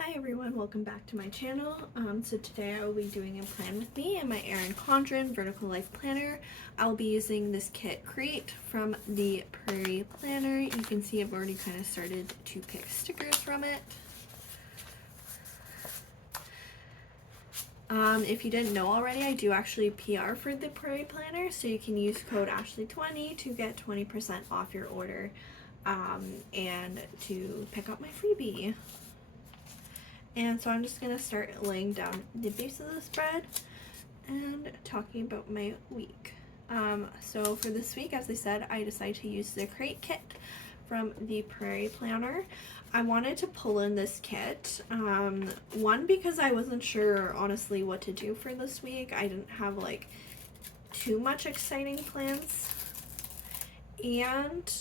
Hi everyone, welcome back to my channel. So today I will be doing a plan with me and my Erin Condren Vertical Life Planner. I'll be using this kit Create from the Prairie Planner. You can see I've already kind of started to pick stickers from it. If you didn't know already, I do actually PR for the Prairie Planner, so you can use code Ashley20 to get 20% off your order and to pick up my freebie. And so I'm just going to start laying down the base of the spread and talking about my week. So for this week, as I said, I decided to use the Create kit from the Prairie Planner. I wanted to pull in this kit, one, because I wasn't sure honestly what to do for this week. I didn't have like too much exciting plans, and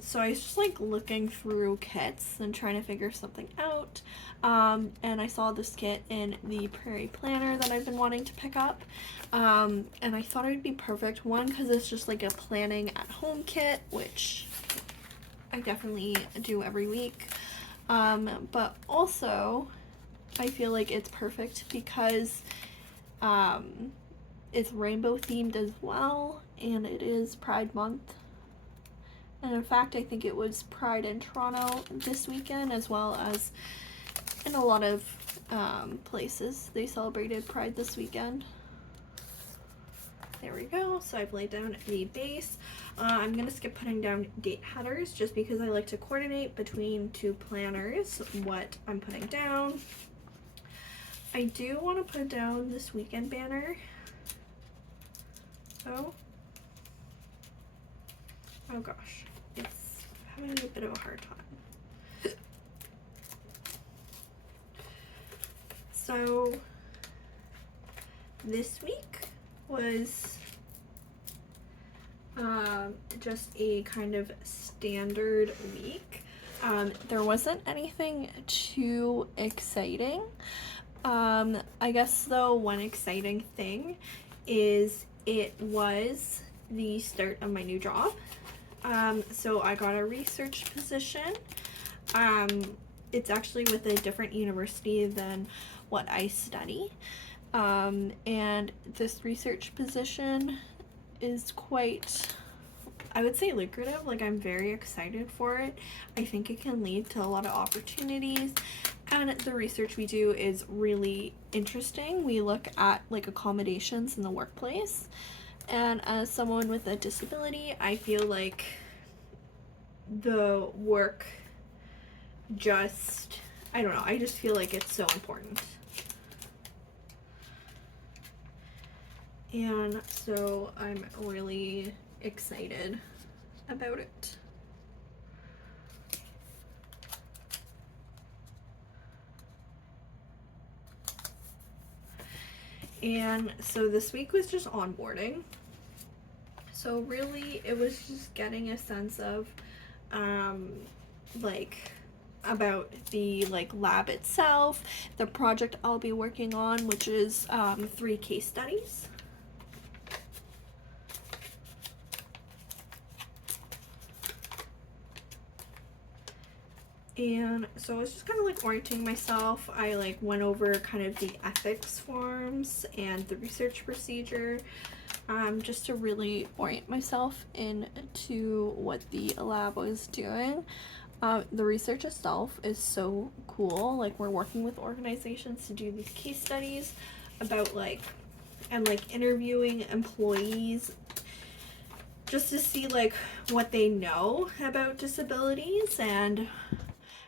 so I was just like looking through kits and trying to figure something out, and I saw this kit in the Prairie Planner that I've been wanting to pick up, and I thought it would be perfect, one, because it's just like a planning at home kit, which I definitely do every week, but also I feel like it's perfect because it's rainbow themed as well, and it is Pride Month. And in fact, I think it was Pride in Toronto this weekend, as well as in a lot of places. They celebrated Pride this weekend. There we go. So I've laid down the base. I'm going to skip putting down date headers just because I like to coordinate between two planners what I'm putting down. I do want to put down this weekend banner. Oh gosh. It's having a bit of a hard time. So this week was just a kind of standard week. There wasn't anything too exciting. I guess though one exciting thing is it was the start of my new job. So I got a research position. It's actually with a different university than what I study. And this research position is quite, I would say, lucrative. Like, I'm very excited for it. I think it can lead to a lot of opportunities. And the research we do is really interesting. We look at like accommodations in the workplace. And as someone with a disability, I feel like the work just, I don't know, I just feel like it's so important. And so I'm really excited about it. And so this week was just onboarding. So really it was just getting a sense of like about the like lab itself, the project I'll be working on, which is 3 case studies. And so I was just kind of like orienting myself. I like went over kind of the ethics forms and the research procedure, just to really orient myself into what the lab was doing. The research itself is so cool. Like, we're working with organizations to do these case studies about like, and like interviewing employees just to see like what they know about disabilities and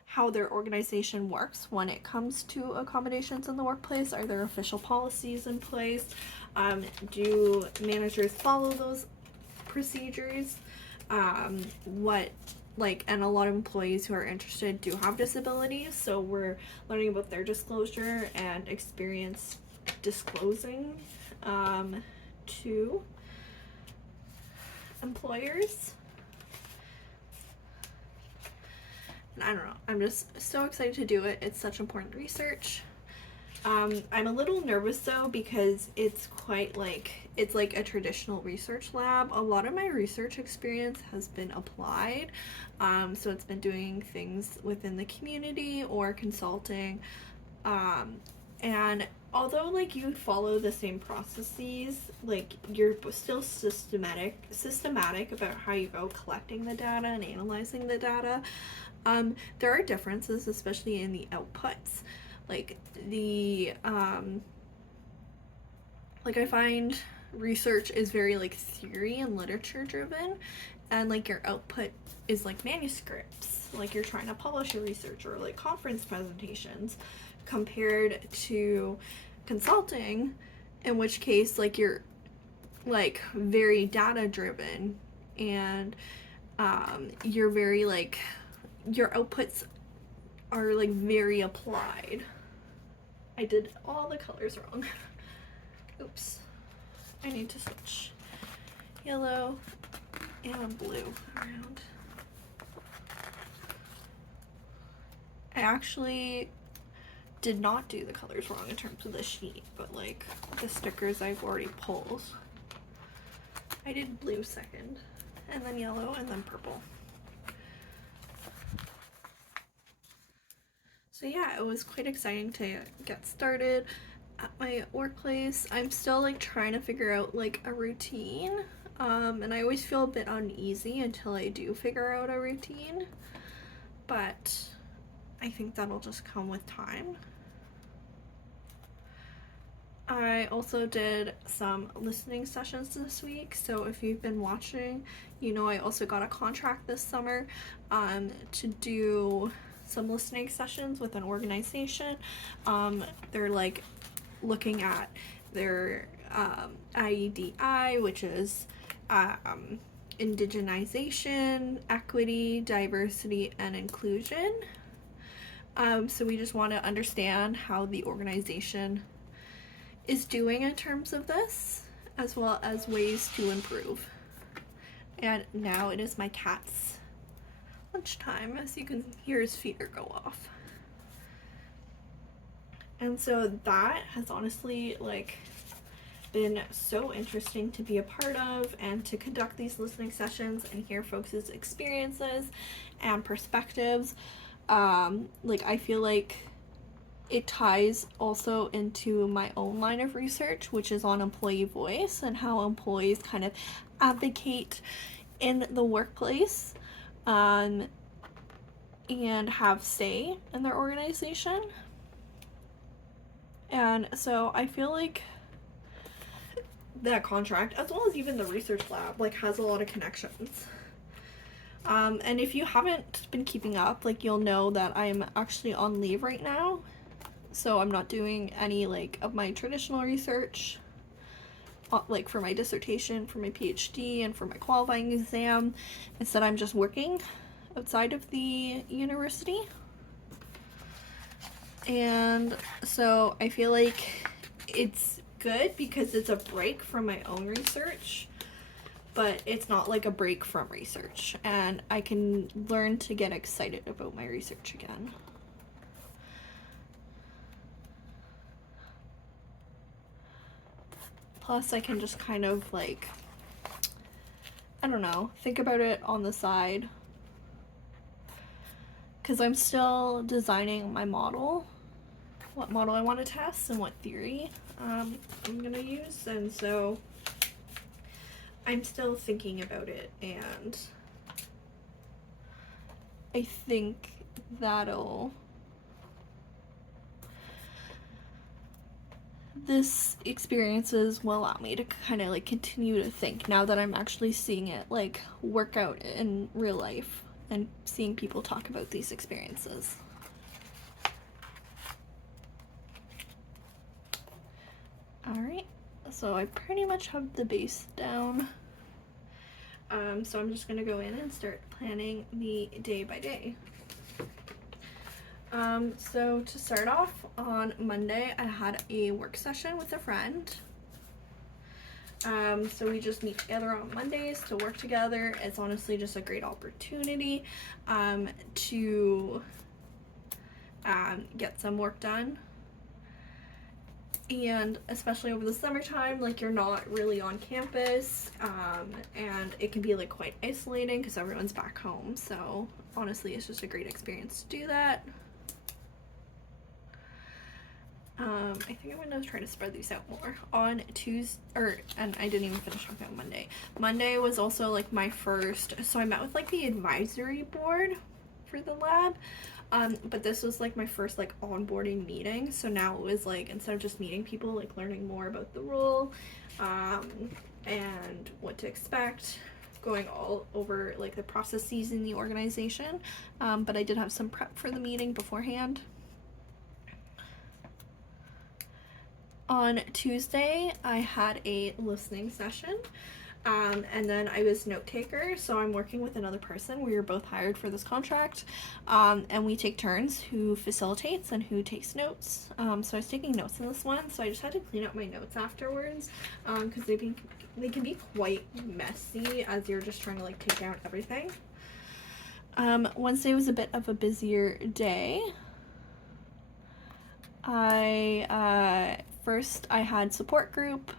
how their organization works when it comes to accommodations in the workplace. Are there official policies in place? Do managers follow those procedures? What, like, and a lot of employees who are interested do have disabilities, so we're learning about their disclosure and experience disclosing to employers. And I don't know, I'm just so excited to do it. It's such important research. I'm a little nervous though because it's quite like, it's like a traditional research lab. A lot of my research experience has been applied. So it's been doing things within the community or consulting. And although like you follow the same processes, like you're still systematic about how you go collecting the data and analyzing the data. There are differences, especially in the outputs. Like the like I find research is very like theory and literature driven, and like your output is like manuscripts, like you're trying to publish your research, or like conference presentations, compared to consulting, in which case like you're like very data driven, and you're very like, your outputs are like very applied. I did all the colors wrong. Oops. I need to switch yellow and blue around. I actually did not do the colors wrong in terms of the sheet, but like the stickers I've already pulled. I did blue second, and then yellow, and then purple. So yeah, it was quite exciting to get started at my workplace. I'm still like trying to figure out like a routine, and I always feel a bit uneasy until I do figure out a routine, but I think that'll just come with time. I also did some listening sessions this week, so if you've been watching, you know I also got a contract this summer to do some listening sessions with an organization. They're like looking at their IEDI, which is indigenization, equity, diversity, and inclusion. So we just want to understand how the organization is doing in terms of this, as well as ways to improve. And now it is my cat's lunchtime. As you can hear, his feeder go off. And so that has honestly like been so interesting to be a part of, and to conduct these listening sessions and hear folks' experiences and perspectives. Like I feel like it ties also into my own line of research, which is on employee voice and how employees kind of advocate in the workplace, and have say in their organization. And so I feel like that contract, as well as even the research lab, like has a lot of connections. And if you haven't been keeping up, like you'll know that I'm actually on leave right now. So I'm not doing any like of my traditional research, like for my dissertation, for my PhD, and for my qualifying exam. Instead, I'm just working outside of the university. And so I feel like it's good because it's a break from my own research, but it's not like a break from research, and I can learn to get excited about my research again. Plus I can just kind of like, I don't know, think about it on the side, because I'm still designing my model, what model I want to test and what theory I'm gonna use, and so I'm still thinking about it, and I think this experiences will allow me to kind of like continue to think now that I'm actually seeing it like work out in real life and seeing people talk about these experiences. Alright, so I pretty much have the base down. So I'm just gonna go in and start planning the day by day. So to start off, on Monday I had a work session with a friend. So we just meet together on Mondays to work together. It's honestly just a great opportunity to get some work done. and especially over the summertime, like you're not really on campus, and it can be like quite isolating because everyone's back home. So honestly, it's just a great experience to do that. I think I'm gonna try to spread these out more on Tuesday, and I didn't even finish talking about Monday. Monday was also like my first, so I met with like the advisory board for the lab. But this was like my first like onboarding meeting. So now it was like, instead of just meeting people, like learning more about the role, and what to expect, going all over like the processes in the organization. But I did have some prep for the meeting beforehand. On Tuesday, I had a listening session. And then I was note taker, so I'm working with another person. We were both hired for this contract, and we take turns who facilitates and who takes notes. So I was taking notes in this one, so I just had to clean up my notes afterwards, because they can be quite messy as you're just trying to like take out everything. Wednesday was a bit of a busier day. First I had support group.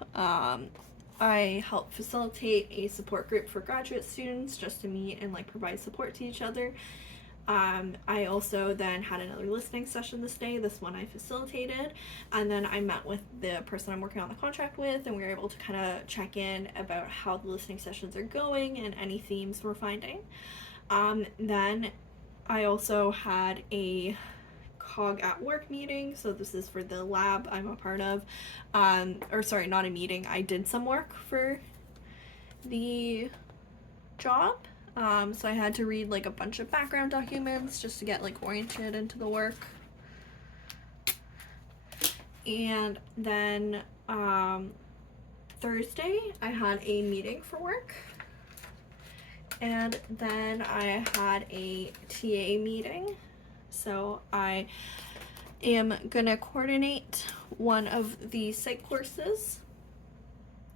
I helped facilitate a support group for graduate students just to meet and like provide support to each other. I also then had another listening session this day. This one I facilitated, and then I met with the person I'm working on the contract with, and we were able to kind of check in about how the listening sessions are going and any themes we're finding. Then I also had a COG at work meeting, so this is for the lab I'm a part of, or sorry, not a meeting, I did some work for the job, so I had to read like a bunch of background documents just to get like oriented into the work. And then Thursday I had a meeting for work, and then I had a TA meeting. So I am gonna coordinate one of the psych courses,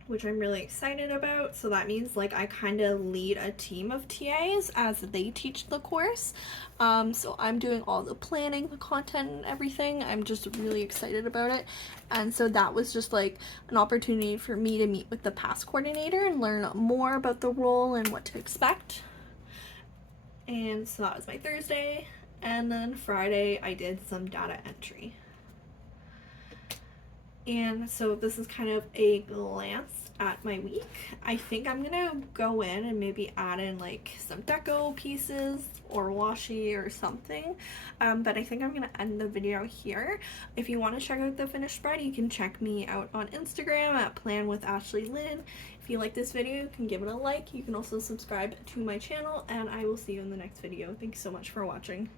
which I'm really excited about. So that means like I kind of lead a team of TAs as they teach the course. So I'm doing all the planning, the content, and everything. I'm just really excited about it. And so that was just like an opportunity for me to meet with the past coordinator and learn more about the role and what to expect. And so that was my Thursday. And then Friday I did some data entry. And so this is kind of a glance at my week. I think I'm gonna go in and maybe add in like some deco pieces or washi or something, but I think I'm gonna end the video here. If you want to check out the finished spread, you can check me out on Instagram at planwithashley.lynn. If you like this video, you can give it a like. You can also subscribe to my channel, and I will see you in the next video. Thanks so much for watching.